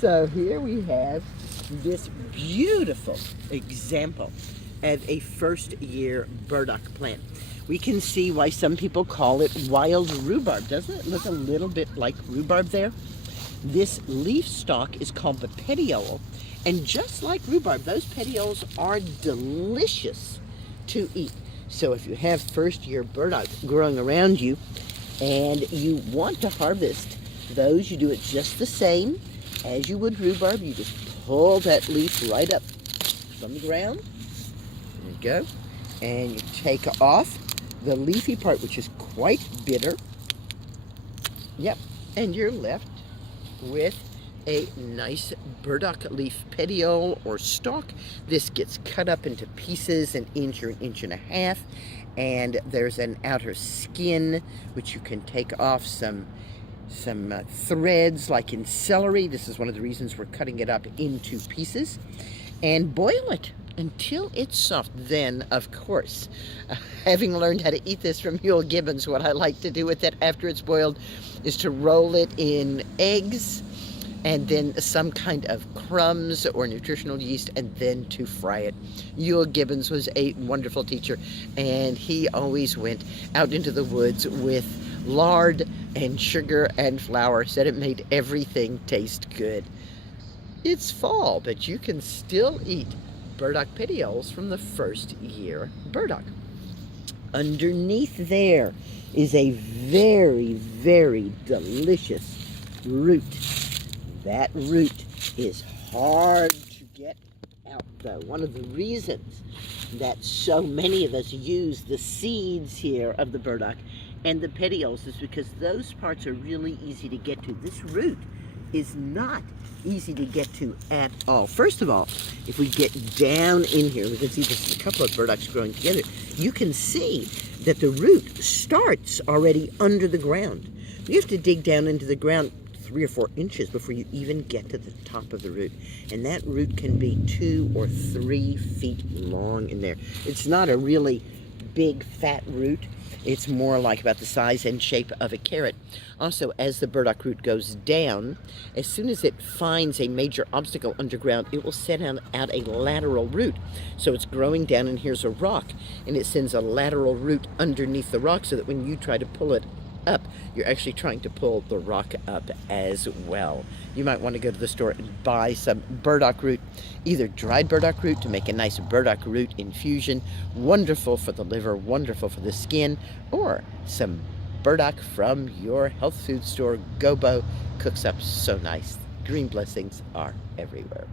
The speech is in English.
So here we have this beautiful example of a first-year burdock plant. We can see why some people call it wild rhubarb. Doesn't it look a little bit like rhubarb there? This leaf stalk is called the petiole, and just like rhubarb, those petioles are delicious to eat. So if you have first-year burdock growing around you and you want to harvest those, you do it just the same as you would rhubarb. You just pull that leaf right up from the ground. There you go. And you take off the leafy part, which is quite bitter. Yep. And you're left with a nice burdock leaf petiole or stalk. This gets cut up into pieces an inch or an inch and a half, and there's an outer skin which you can take off some threads like in celery. This is one of the reasons we're cutting it up into pieces, and boil it until it's soft. Then, of course, having learned how to eat this from Huel Gibbons, what I like to do with it after it's boiled is to roll it in eggs and then some kind of crumbs or nutritional yeast, and then to fry it. Huel Gibbons was a wonderful teacher, and he always went out into the woods with lard and sugar and flour, said it made everything taste good. It's fall, but you can still eat burdock petioles from the first year burdock. Underneath there is a very, very delicious root. That root is hard to get out, though. One of the reasons that so many of us use the seeds here of the burdock and the petioles is because those parts are really easy to get to. This root is not easy to get to at all. First of all, if we get down in here, we can see this is a couple of burdocks growing together. You can see that the root starts already under the ground. You have to dig down into the ground 3 or 4 inches before you even get to the top of the root. And that root can be 2 or 3 feet long in there. It's not a really big, fat root. It's more like about the size and shape of a carrot. Also, as the burdock root goes down, as soon as it finds a major obstacle underground, it will send out a lateral root. So it's growing down, and here's a rock, and it sends a lateral root underneath the rock so that when you try to pull it up, you're actually trying to pull the rock up as well. You might want to go to the store and buy some burdock root, either dried burdock root to make a nice burdock root infusion, wonderful for the liver, wonderful for the skin, or some burdock from your health food store. Gobo cooks up so nice. Green blessings are everywhere.